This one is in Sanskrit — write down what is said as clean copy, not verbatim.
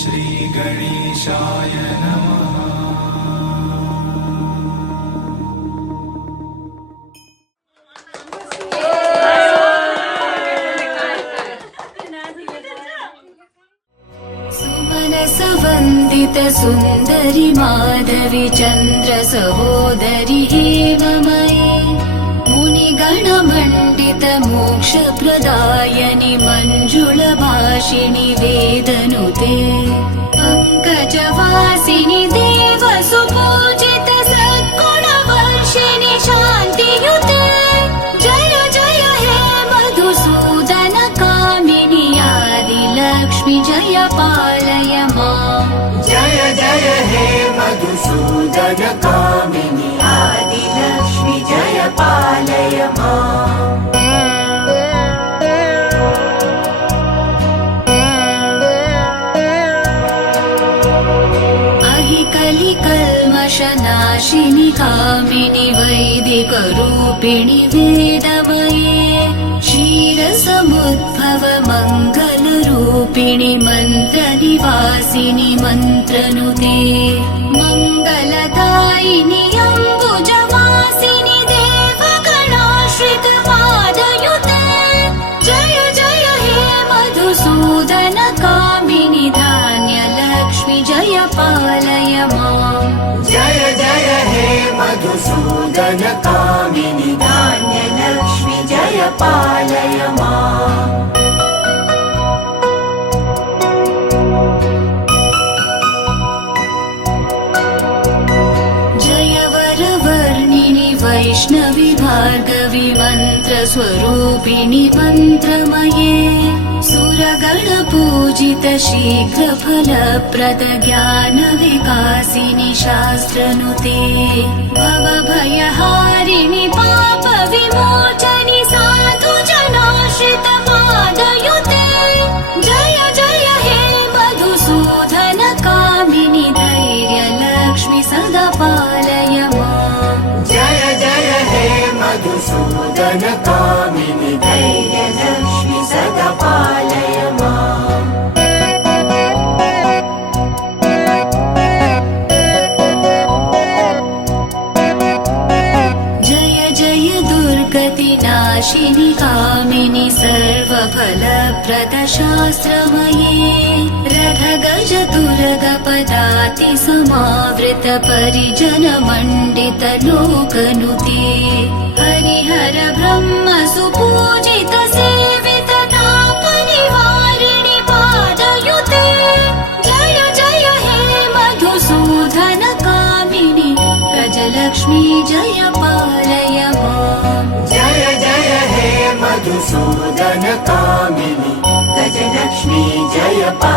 श्रीगणेशाय नमः। सुमनसवन्दित सुन्दरि माधवी चन्द्र सहोदरि एव मयि मुनिगणमण्डित मोक्षप्रदायनि मञ्जुलभाषिणि वेदनुते पङ्कजवासिनि देवसुपूजित सद्गुणवर्षिणि शान्तियुते जय जय हे मधुसूदन कामिनि आदिलक्ष्मि जय पालय माम् जय जय हे मधुसूदन कामिनि आदिलक्ष्मि जय पालय माम्। कलिकल्मषनाशिनि कामिनि वैदिकरूपिणि वेदमये क्षीरसमुद्भव मङ्गलरूपिणि मन्त्रनिवासिनि मन्त्रनुते मङ्गलदायिनि अम्बुजवासिनि देवगणाश्रित पादयुते जय जय हे मधुसूदन कामिनि धान्यलक्ष्मि जय पालय माम् जय जय हे मधुसूदन कामिनि धान्यलक्ष्मि जय पालय माम्। जय वरवर्णिनि वैष्णवि भार्गवि मन्त्रस्वरूपिणि मन्त्रमये सुरगणपूजित शीघ्रफलप्रद ज्ञानविकासिनि शास्त्रनुते भवभयहारिणि पापविमोचनि साधुजनाश्रित पादयुते जय जय हे मधुसूदन कामिनि धैर्यलक्ष्मि सदा पालय माम् जय जय हे मधुसूदन कामिनि धैर्यलक्ष्मि सदा पालय माम्। जय जय दुर्गतिनाशिनि कामिनि सर्वफलप्रद शास्त्रमये रथगज दुर्गपदाति समावृत परिजन मण्डित लोकनुते हरिहर ब्रह्म सुपूजित सेवित तापनिवारिणि पादयुते जय जय हे मधुसूदन कामिनि गजलक्ष्मी जय पालय माम् जय जय हे मधुसूदन कामिनि गजलक्ष्मी जय पालय